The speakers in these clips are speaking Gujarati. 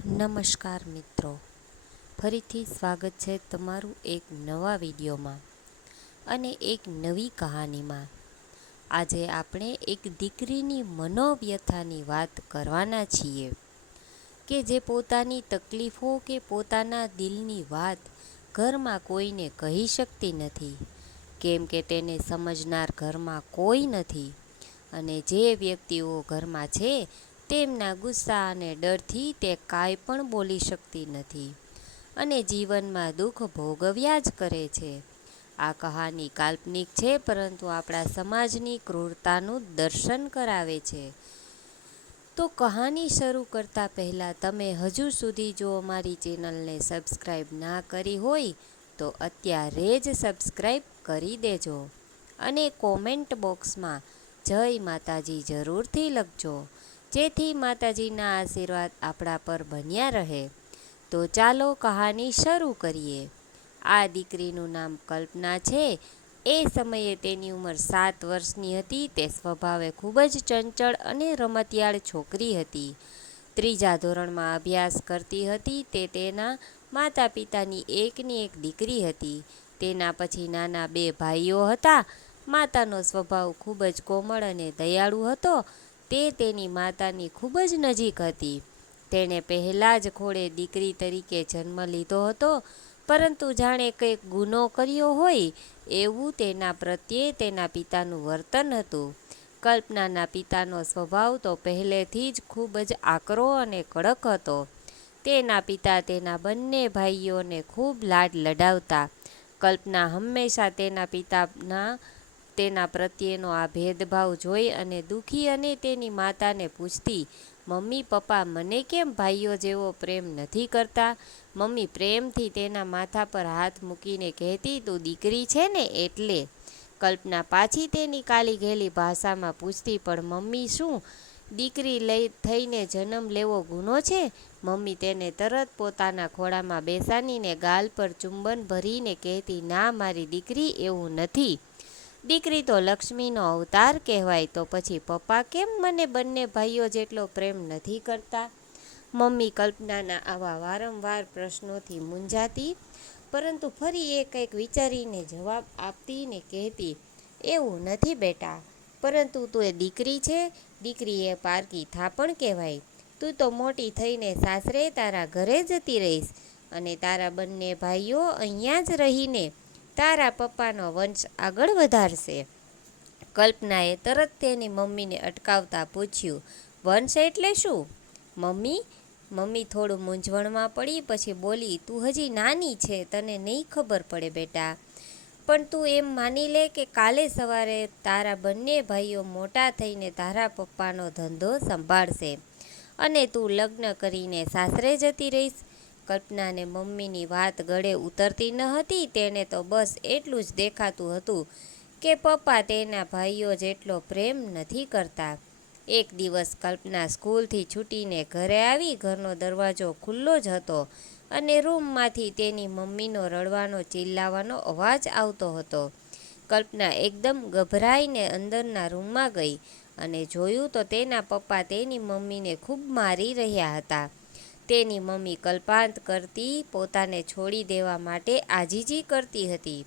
નમસ્કાર મિત્રો, ફરીથી સ્વાગત છે તમારું એક નવા વિડીયોમાં અને એક નવી કહાનીમાં. આજે આપણે એક દીકરીની મનોવ્યથાની વાત કરવાના છીએ કે જે પોતાની તકલીફો કે પોતાના દિલની વાત ઘરમાં કોઈને કહી શકતી નથી, કેમ કે તેને સમજનાર ઘરમાં કોઈ નથી અને જે વ્યક્તિઓ ઘરમાં છે તેમના ગુસ્સા અને ડરથી તે કાંઈ પણ બોલી શકતી નથી અને જીવનમાં દુઃખ ભોગવ્યા જ કરે છે. આ કહાની કાલ્પનિક છે, પરંતુ આપણા સમાજની ક્રૂરતાનું દર્શન કરાવે છે. તો કહાની શરૂ કરતાં પહેલાં તમે હજુ સુધી જો અમારી ચેનલને સબસ્ક્રાઈબ ના કરી હોય તો અત્યારે જ સબસ્ક્રાઈબ કરી દેજો અને કોમેન્ટ બોક્સમાં જય માતાજી જરૂરથી લખજો, જેથી માતાજીના આશીર્વાદ આપણા પર બન્યા રહે. તો ચાલો કહાની શરૂ કરીએ. આ દીકરીનું નામ કલ્પના છે. એ સમયે તેની ઉંમર 7 વર્ષની હતી. તે સ્વભાવે ખૂબ જ ચંચળ અને રમતિયાળ છોકરી હતી. 3જા ધોરણમાં અભ્યાસ કરતી હતી. તે તેના માતા પિતાની એકની એક દીકરી હતી. તેના પછી નાના 2 ભાઈઓ હતા. માતાનો સ્વભાવ ખૂબ જ કોમળ અને દયાળુ હતો. તે તેની માતાની ખૂબ જ નજીક હતી. તેણે પહેલાં જ ખોળે દીકરી તરીકે જન્મ લીધો હતો, પરંતુ જાણે કંઈક ગુનો કર્યો હોય એવું તેના પ્રત્યે તેના પિતાનું વર્તન હતું. કલ્પનાના પિતાનો સ્વભાવ તો પહેલેથી જ ખૂબ જ આકરો અને કડક હતો. તેના પિતા તેના બંને ભાઈઓને ખૂબ લાડ લડાવતા. કલ્પના હંમેશા તેના પિતાના તેના પ્રત્યેનો આ ભેદભાવ જોઈ અને દુઃખી અને તેની માતાને પૂછતી, મમ્મી પપ્પા મને કેમ ભાઈઓ જેવો પ્રેમ નથી કરતા? મમ્મી પ્રેમથી તેના માથા પર હાથ મૂકીને કહેતી, તું દીકરી છે ને એટલે. કલ્પના પાછી તેની કાલી ઘેલી ભાષામાં પૂછતી, પણ મમ્મી શું દીકરી થઈને જન્મ લેવો ગુનો છે? મમ્મી તેને તરત પોતાના ખોળામાં બેસાડીને ગાલ પર ચુંબન ભરીને કહેતી, ના મારી દીકરી, એવું નથી. દીકરી તો લક્ષ્મીનો અવતાર કહેવાય. તો પછી પપ્પા કેમ મને બંને ભાઈઓ જેટલો પ્રેમ નથી કરતા? મમ્મી કલ્પનાના આવા વારંવાર પ્રશ્નોથી મૂંઝાતી, પરંતુ ફરી એ કંઈક વિચારીને જવાબ આપતી ને કહેતી, એવું નથી બેટા, પરંતુ તું એ દીકરી છે. દીકરી એ પારકી થાપણ કહેવાય. તું તો મોટી થઈને સાસરે તારા ઘરે જતી રહીશ અને તારા બંને ભાઈઓ અહીંયા જ રહીને તારા પપ્પાનો વંશ આગળ વધારશે. કલ્પનાએ તરત તેની મમ્મીને અટકાવતા પૂછ્યું, વંશ એટલે શું? મમ્મી થોડું મૂંઝવણમાં પડી, પછી બોલી, તું હજી નાની છે, તને નહીં ખબર પડે બેટા, પણ તું એમ માની લે કે કાલે સવારે તારા બંને ભાઈઓ મોટા થઈને તારા પપ્પાનો ધંધો સંભાળશે અને તું લગ્ન કરીને સાસરે જતી રહીશ. કલ્પનાને મમ્મીની વાત ગળે ઉતરતી ન હતી. તેને તો બસ એટલું જ દેખાતું હતું કે પપ્પા તેના ભાઈઓ જેટલો પ્રેમ નથી કરતા. એક દિવસ કલ્પના સ્કૂલથી છૂટીને ઘરે આવી. ઘરનો દરવાજો ખુલ્લો જ હતો અને રૂમમાંથી તેની મમ્મીનો રડવાનો ચિલ્લાવાનો અવાજ આવતો હતો. કલ્પના એકદમ ગભરાઈને અંદરના રૂમમાં ગઈ અને જોયું તો તેના પપ્પા તેની મમ્મીને ખૂબ મારી રહ્યા હતા. તેની મમ્મી કલ્પાંત કરતી, પોતાને છોડી દેવા માટે આજીજી કરતી હતી.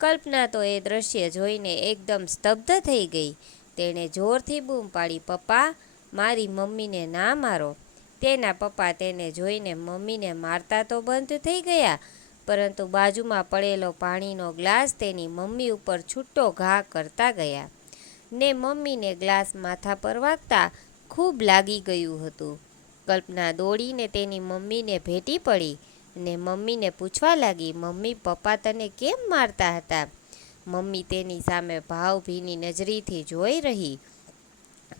કલ્પના તો એ દ્રશ્ય જોઈને એકદમ સ્તબ્ધ થઈ ગઈ. તેણે જોરથી બૂમ પાડી, પપ્પા, મારી મમ્મીને ના મારો. તેના પપ્પા તેને જોઈને મમ્મીને મારતા તો બંધ થઈ ગયા, પરંતુ બાજુમાં પડેલો પાણીનો ગ્લાસ તેની મમ્મી ઉપર છૂટો ઘા કરતા ગયા ને મમ્મીને ગ્લાસ માથા પર વાગતા ખૂબ લાગી ગયું હતું. કલ્પના દોડીને તેની મમ્મીને ભેટી પડી ને મમ્મીને પૂછવા લાગી, મમ્મી પપ્પા તને કેમ મારતા હતા? મમ્મી તેની સામે ભાવભીની નજરીથી જોઈ રહી.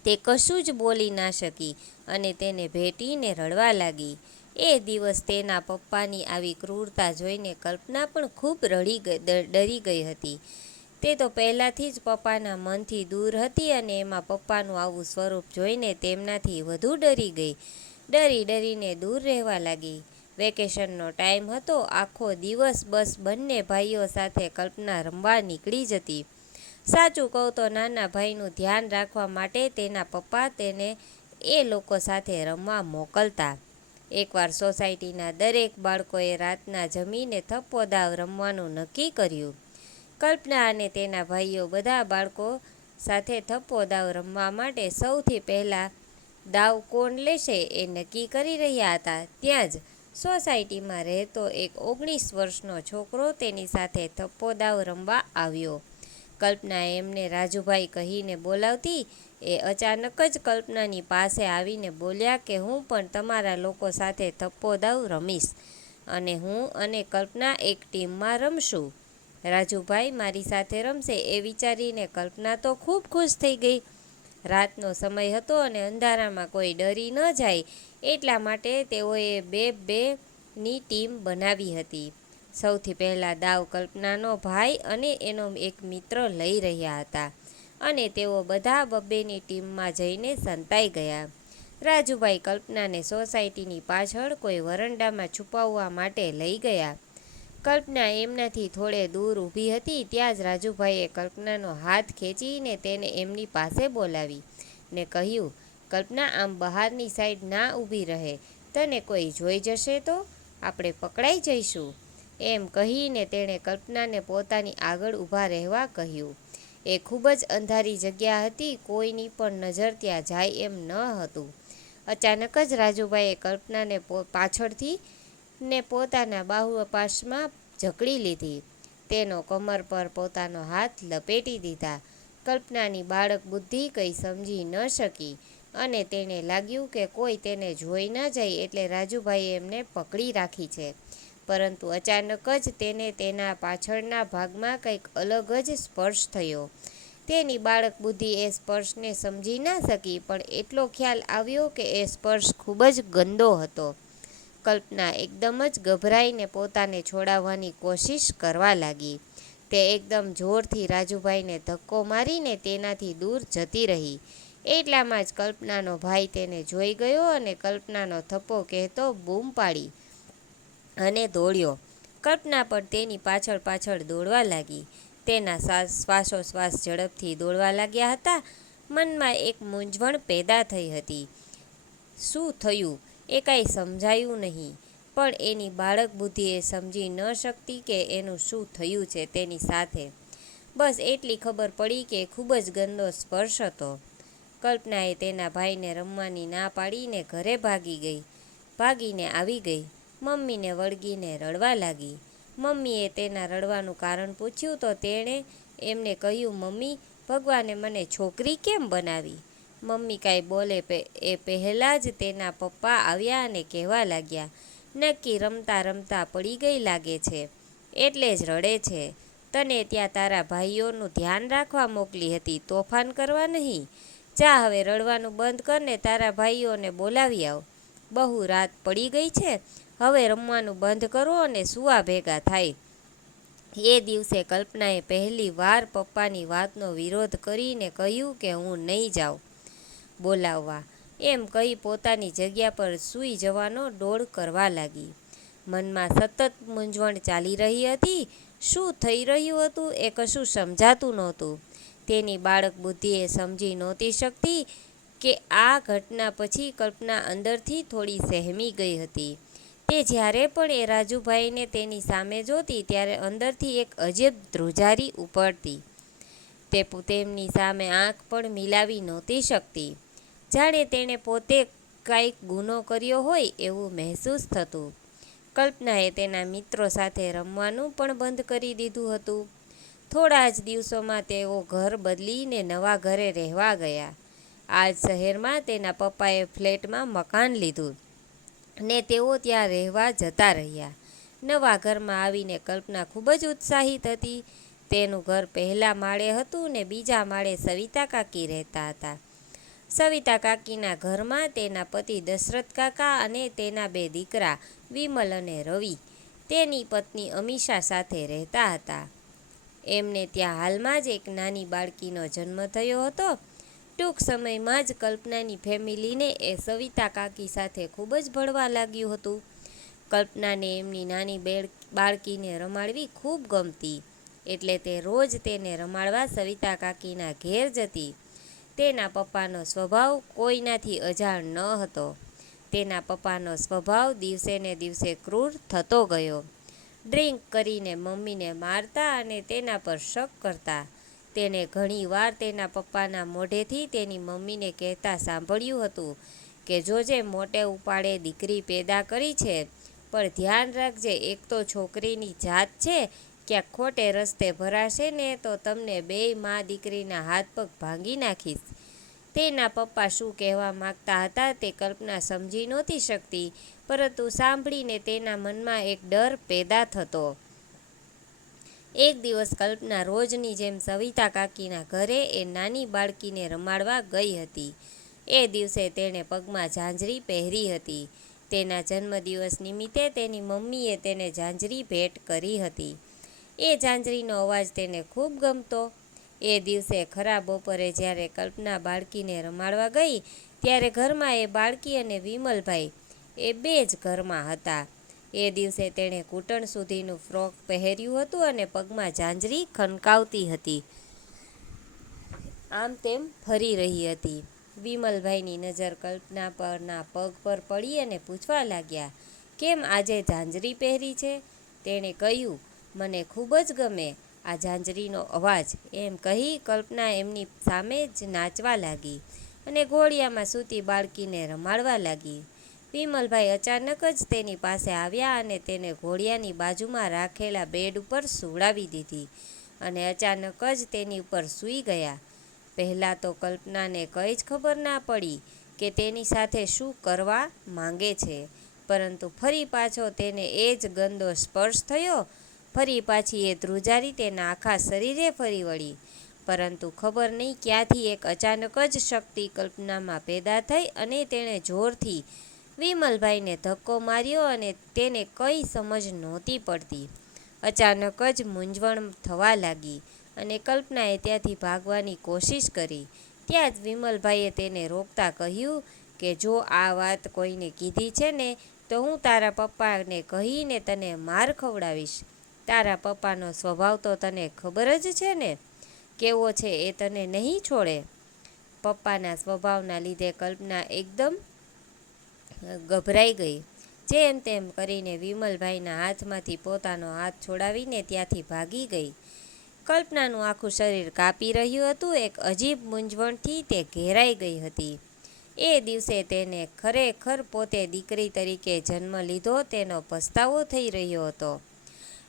તે કશું જ બોલી ના શકી અને તેને ભેટીને રડવા લાગી. એ દિવસ તેના પપ્પાની આવી ક્રૂરતા જોઈને કલ્પના પણ ખૂબ ડરી ગઈ હતી. તે તો પહેલાંથી જ પપ્પાના મનથી દૂર હતી અને એમાં પપ્પાનું આવું સ્વરૂપ જોઈને તેમનાથી વધુ ડરી ગઈ. ડરીને દૂર રહેવા લાગી. વેકેશનનો ટાઈમ હતો. આખો દિવસ બસ બંને ભાઈઓ સાથે કલ્પના રમવા નીકળી જતી. સાચું કહું તો નાના ભાઈનું ધ્યાન રાખવા માટે તેના પપ્પા તેને એ લોકો સાથે રમવા મોકલતા. એકવાર સોસાયટીના દરેક બાળકોએ રાતના જમીને થપ્પો દાવ રમવાનું નક્કી કર્યું. કલ્પના અને તેના ભાઈઓ બધા બાળકો સાથે થપ્પો દાવ રમવા માટે સૌથી પહેલાં દાવ કોણ લેશે એ નક્કી કરી રહ્યા હતા. ત્યાં જ સોસાયટીમાં રહેતો એક 19 વર્ષનો છોકરો તેની સાથે થપ્પો દાવ રમવા આવ્યો. કલ્પનાએ એમને રાજુભાઈ કહીને બોલાવતી એ અચાનક જ કલ્પનાની પાસે આવીને બોલ્યા કે હું પણ તમારા લોકો સાથે થપ્પો દાવ રમીશ અને હું અને કલ્પના એક ટીમમાં રમશું. રાજુભાઈ મારી સાથે રમશે એ વિચારીને કલ્પના તો ખૂબ ખુશ થઈ ગઈ. રાતનો સમય હતો અને અંધારામાં કોઈ ડરી ન જાય એટલા માટે તેઓએ બે-બેની ટીમ બનાવી હતી. સૌથી પહેલાં દાવ કલ્પનાનો ભાઈ અને એનો એક મિત્ર લઈ રહ્યા હતા અને તેઓ બધા બબ્બેની ટીમમાં જઈને સંતાઈ ગયા. રાજુભાઈ કલ્પનાને સોસાયટીની પાછળ કોઈ વરંડામાં છુપાવવા માટે લઈ ગયા. કલ્પના એમનાથી થોડે દૂર ઊભી હતી ત્યાં જ રાજુભાઈએ કલ્પનાનો હાથ ખેંચીને તેને એમની પાસે બોલાવી ને કહ્યું, કલ્પના આમ બહારની સાઈડ ના ઊભી રહે, તને કોઈ જોઈ જશે તો આપણે પકડાઈ જઈશું. એમ કહીને તેણે કલ્પનાને પોતાની આગળ ઊભા રહેવા કહ્યું. એ ખૂબ જ અંધારી જગ્યા હતી, કોઈની પણ નજર ત્યાં જાય એમ ન હતું. અચાનક જ રાજુભાઈએ કલ્પનાને પાછળથી ને પોતાના બાહુપાશમાં જકડી લીધી. તેનો કમર પર પોતાનો હાથ લપેટી દીધા. કલ્પનાની બાળક બુદ્ધિ કંઈ સમજી ન શકી અને તેને લાગ્યું કે કોઈ તેને જોઈ ન જાય એટલે રાજુભાઈએ એમને પકડી રાખી છે. પરંતુ અચાનક જ તેને તેના પાછળના ભાગમાં કંઈક અલગ જ સ્પર્શ થયો. તેની બાળક બુદ્ધિ એ સ્પર્શને સમજી ના શકી પણ એટલો ખ્યાલ આવ્યો કે એ સ્પર્શ ખૂબ જ ગંદો હતો. કલ્પના એકદમ જ ગભરાઈને પોતાને છોડાવવાની કોશિશ કરવા લાગી. તે એકદમ જોરથી રાજુભાઈને ધક્કો મારીને તેનાથી દૂર જતી રહી. એટલામાં જ કલ્પનાનો ભાઈ તેને જોઈ ગયો અને કલ્પનાનો થપ્પો કહેતો બૂમ પાડી અને દોડ્યો. કલ્પના પણ તેની પાછળ પાછળ દોડવા લાગી. તેના શ્વાસોશ્વાસ ઝડપથી દોડવા લાગ્યા હતા. મનમાં એક મૂંઝવણ પેદા થઈ હતી. શું થયું એ કાંઈ સમજાયું નહીં, પણ એની બાળક બુદ્ધિ એ સમજી ન શકતી કે એનું શું થયું છે તેની સાથે. બસ એટલી ખબર પડી કે ખૂબ જ ગંદો સ્પર્શ હતો. કલ્પનાએ તેના ભાઈને રમવાની ના પાડીને ઘરે ભાગીને આવી ગઈ. મમ્મીને વળગીને રડવા લાગી. મમ્મીએ તેના રડવાનું કારણ પૂછ્યું તો તેણે એમને કહ્યું, મમ્મી, ભગવાને મને છોકરી કેમ બનાવી? મમ્મી કાંઈ બોલે એ પહેલાં જ તેના પપ્પા આવ્યા અને કહેવા લાગ્યા, નક્કી રમતા રમતા પડી ગઈ લાગે છે એટલે જ રડે છે. તને ત્યાં તારા ભાઈઓનું ધ્યાન રાખવા મોકલી હતી, તોફાન કરવા નહીં. જા હવે રડવાનું બંધ કરને તારા ભાઈઓને બોલાવી આવ. બહુ રાત પડી ગઈ છે, હવે રમવાનું બંધ કરો અને સૂવા ભેગા થાય. એ દિવસે કલ્પનાએ પહેલી વાર પપ્પાની વાતનો વિરોધ કરીને કહ્યું કે હું નહીં જાઉં બોલાવવા. એમ કહી પોતાની જગ્યા પર સૂઈ જવાનો ડોળ કરવા લાગી. મનમાં સતત મૂંઝવણ ચાલી રહી હતી. શું થઈ રહ્યું હતું એ કશું સમજાતું નહોતું. તેની બાળક બુદ્ધિ એ સમજી નહોતી શકતી કે આ ઘટના પછી કલ્પના અંદરથી થોડી સહેમી ગઈ હતી. તે જ્યારે પણ એ રાજુભાઈને તેની સામે જોતી ત્યારે અંદરથી એક અજબ ધ્રુજારી ઉપડતી. તે તેમની સામે આંખ પણ મિલાવી નહોતી શકતી. જાણે તેણે પોતે કાંઈક ગુનો કર્યો હોય એવું મહેસૂસ થતું. કલ્પનાએ તેના મિત્રો સાથે રમવાનું પણ બંધ કરી દીધું હતું. થોડા જ દિવસોમાં તેઓ ઘર બદલીને નવા ઘરે રહેવા ગયા. આ જ શહેરમાં તેના પપ્પાએ ફ્લેટમાં મકાન લીધું ને તેઓ ત્યાં રહેવા જતા રહ્યા. નવા ઘરમાં આવીને કલ્પના ખૂબ જ ઉત્સાહિત હતી. તેનું ઘર પહેલા માળે હતું ને બીજા માળે સવિતા કાકી રહેતા હતા. સવિતા કાકીના ઘરમાં તેના પતિ દશરથ કાકા અને તેના બે દીકરા વિમલ અને રવિ તેની પત્ની અમીષા સાથે રહેતા હતા. એમને ત્યાં હાલમાં જ એક નાની બાળકીનો જન્મ થયો હતો. ટૂંક સમયમાં જ કલ્પનાની ફેમિલીને એ સવિતા કાકી સાથે ખૂબ જ ભળવા લાગ્યું હતું. કલ્પનાને એમની નાની બાળકીને રમાડવી ખૂબ ગમતી એટલે તે રોજ તેને રમાડવા સવિતા કાકીના ઘેર જતી. તેના પપ્પાનો સ્વભાવ કોઈનાથી અજાણ ન હતો. તેના પપ્પાનો સ્વભાવ દિવસે ને દિવસે ક્રૂર થતો ગયો. ડ્રિંક કરીને મમ્મીને મારતા અને તેના પર શક કરતા. તેને ઘણીવાર તેના પપ્પાના મોઢેથી તેની મમ્મીને કહેતા સાંભળ્યું હતું કે જોજે, મોટે ઉપાડે દીકરી પેદા કરી છે, પણ ધ્યાન રાખજે, એક તો છોકરીની જાત છે, ક્યાંક ખોટે રસ્તે ભરાશે ને તો તમને બેય મા દીકરીના હાથ પગ ભાંગી નાખીશ. તેના પપ્પા શું કહેવા માગતા હતા તે કલ્પના સમજી નહોતી શકતી, પરંતુ સાંભળીને તેના મનમાં એક ડર પેદા થતો. એક દિવસ કલ્પના રોજની જેમ સવિતા કાકીના ઘરે એ નાની બાળકીને રમાડવા ગઈ હતી. એ દિવસે તેણે પગમાં ઝાંઝરી પહેરી હતી. તેના જન્મદિવસ નિમિત્તે તેની મમ્મીએ તેને ઝાંઝરી ભેટ કરી હતી. એ ઝાંઝરીનો અવાજ તેને ખૂબ ગમતો. એ દિવસે ખરા બપોરે જ્યારે કલ્પના બાળકીને રમાડવા ગઈ ત્યારે ઘરમાં એ બાળકી અને વિમલભાઈ એ બે જ ઘરમાં હતા. એ દિવસે તેણે ઘૂંટણ સુધીનું ફ્રોક પહેર્યું હતું અને પગમાં ઝાંઝરી ખનકાવતી હતી. આમ તેમ ફરી રહી હતી. વિમલભાઈની નજર કલ્પના પરના પગ પર પડી અને પૂછવા લાગ્યા, કેમ આજે ઝાંઝરી પહેરી છે? તેણે કહ્યું, મને ખૂબ જ ગમે આ ઝાંઝરીનો અવાજ. એમ કહી કલ્પના એમની સામે જ નાચવા લાગી અને ઘોડિયામાં સૂતી બાળકીને રમાડવા લાગી. વિમલભાઈ અચાનક જ તેની પાસે આવ્યા અને તેને ઘોડિયાની બાજુમાં રાખેલા બેડ ઉપર સૂવડાવી દીધી અને અચાનક જ તેની ઉપર સૂઈ ગયા. પહેલાં તો કલ્પનાને કંઈ જ ખબર ના પડી કે તેની સાથે શું કરવા માંગે છે, પરંતુ ફરી પાછો તેને એ જ ગંદો સ્પર્શ થયો. ફરી પાછી એ ધ્રુજારી તેના આખા શરીરે ફરી વળી. પરંતુ ખબર નહીં ક્યાંથી એક અચાનક જ શક્તિ કલ્પનામાં પેદા થઈ અને તેણે જોરથી વિમલભાઈને ધક્કો માર્યો અને તેને કંઈ સમજ નહોતી પડતી. અચાનક જ મૂંઝવણ થવા લાગી અને કલ્પનાએ ત્યાંથી ભાગવાની કોશિશ કરી. ત્યાં જ વિમલભાઈએ તેને રોકતા કહ્યું કે જો આ વાત કોઈને કીધી છે ને તો હું તારા પપ્પાને કહીને તને માર ખવડાવીશ. તારા પપ્પાનો સ્વભાવ તો તને ખબર જ છે ને, કેવો છે એ તને નહીં છોડે. પપ્પાના સ્વભાવના લીધે કલ્પના એકદમ ગભરાઈ ગઈ. જેમ તેમ કરીને વિમલભાઈના હાથમાંથી પોતાનો હાથ છોડાવીને ત્યાંથી ભાગી ગઈ. કલ્પનાનું આખું શરીર કાપી રહ્યું હતું. એક અજીબ મૂંઝવણથી તે ઘેરાઈ ગઈ હતી. એ દિવસે તેને ખરેખર પોતે દીકરી તરીકે જન્મ લીધો તેનો પસ્તાવો થઈ રહ્યો હતો.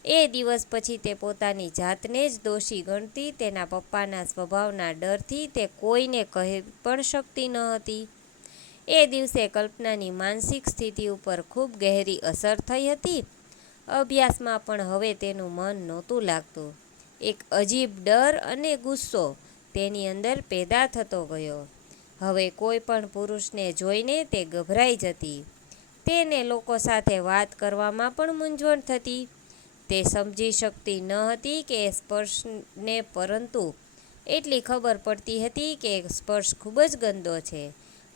એ દિવસ પછી તે પોતાની જાતને જ દોષી ગણતી. તેના પપ્પાના સ્વભાવના ડરથી તે કોઈને કહી પણ શકતી ન હતી. એ દિવસે કલ્પનાની માનસિક સ્થિતિ ઉપર ખૂબ ગહેરી અસર થઈ હતી. અભ્યાસમાં પણ હવે તેનું મન નહોતું લાગતું. એક અજીબ ડર અને ગુસ્સો તેની અંદર પેદા થતો ગયો. હવે કોઈ પણ પુરુષને જોઈને તે ગભરાઈ જતી. તેને લોકો સાથે વાત કરવામાં પણ મૂંઝવણ થતી. તે સમજી શકતી ન હતી કે સ્પર્શને, પરંતુ એટલી ખબર પડતી હતી કે સ્પર્શ ખૂબ જ ગંદો છે.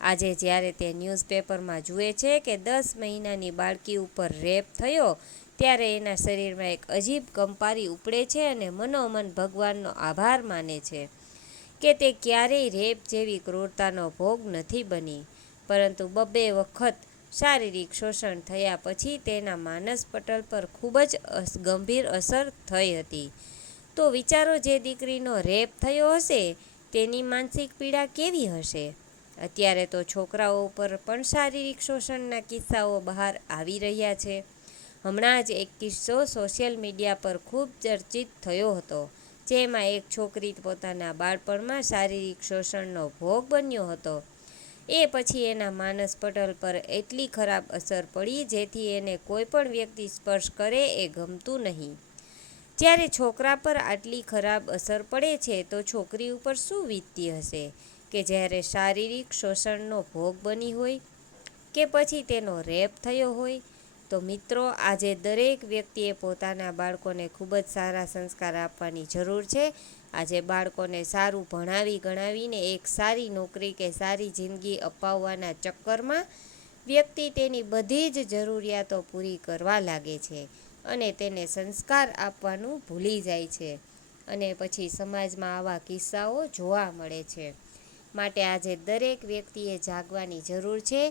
આજે જ્યારે તે ન્યૂઝપેપરમાં જુએ છે કે 10 મહિનાની બાળકી ઉપર રેપ થયો, ત્યારે એના શરીરમાં એક અજીબ કંપારી ઉપડે છે અને મનોમન ભગવાનનો આભાર માને છે કે તે ક્યારેય રેપ જેવી ક્રૂરતાનો ભોગ નથી બની. પરંતુ 2 વખત શારીરિક શોષણ થયા પછી તેના માનસ પટલ પર ખૂબ જ ગંભીર અસર થઈ હતી. તો વિચારો, જે દીકરીનો રેપ થયો હશે તેની માનસિક પીડા કેવી હશે? અત્યારે તો છોકરાઓ પર પણ શારીરિક શોષણના કિસ્સાઓ બહાર આવી રહ્યા છે. હમણાં જ એક કિસ્સો સોશિયલ મીડિયા પર ખૂબ ચર્ચિત થયો હતો, જેમાં એક છોકરી પોતાના બાળપણમાં શારીરિક શોષણનો ભોગ બન્યો હતો. એ પછી એના માનસ પટલ પર એટલી ખરાબ અસર પડી જેથી એને કોઈ પણ વ્યક્તિ સ્પર્શ કરે એ ગમતું નહીં. જ્યારે છોકરા પર આટલી ખરાબ અસર પડે છે તો છોકરી ઉપર શું વીતતી હશે કે જ્યારે શારીરિક શોષણનો ભોગ બની હોય કે પછી તેનો રેપ થયો હોય. તો મિત્રો, આજે દરેક વ્યક્તિએ પોતાના બાળકોને ખૂબ જ સારા સંસ્કાર આપવાની જરૂર છે. આજે બાળકોને સારું ભણાવી ગણાવીને એક સારી નોકરી કે સારી જિંદગી અપાવવાના ચક્કરમાં વ્યક્તિ તેની બધી જ જરૂરિયાતો પૂરી કરવા લાગે છે અને તેને સંસ્કાર આપવાનું ભૂલી જાય છે, અને પછી સમાજમાં આવા કિસ્સાઓ જોવા મળે છે. માટે આજે દરેક વ્યક્તિએ જાગવાની જરૂર છે.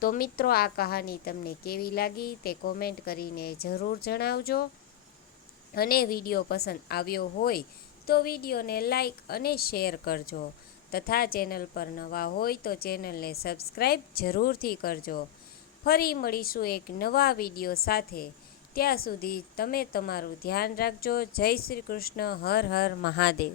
તો મિત્રો, આ કહાની તમને કેવી લાગી તે કોમેન્ટ કરીને જરૂર જણાવજો. અને વિડીયો પસંદ આવ્યો હોય તો વિડીયોને લાઈક અને શેર કરજો. તથા ચેનલ પર નવા હોય તો ચેનલને સબસ્ક્રાઈબ જરૂરથી કરજો. ફરી મળીશું એક નવા વિડીયો સાથે. ત્યાં સુધી તમે તમારું ધ્યાન રાખજો. જય શ્રી કૃષ્ણ. હર હર મહાદેવ.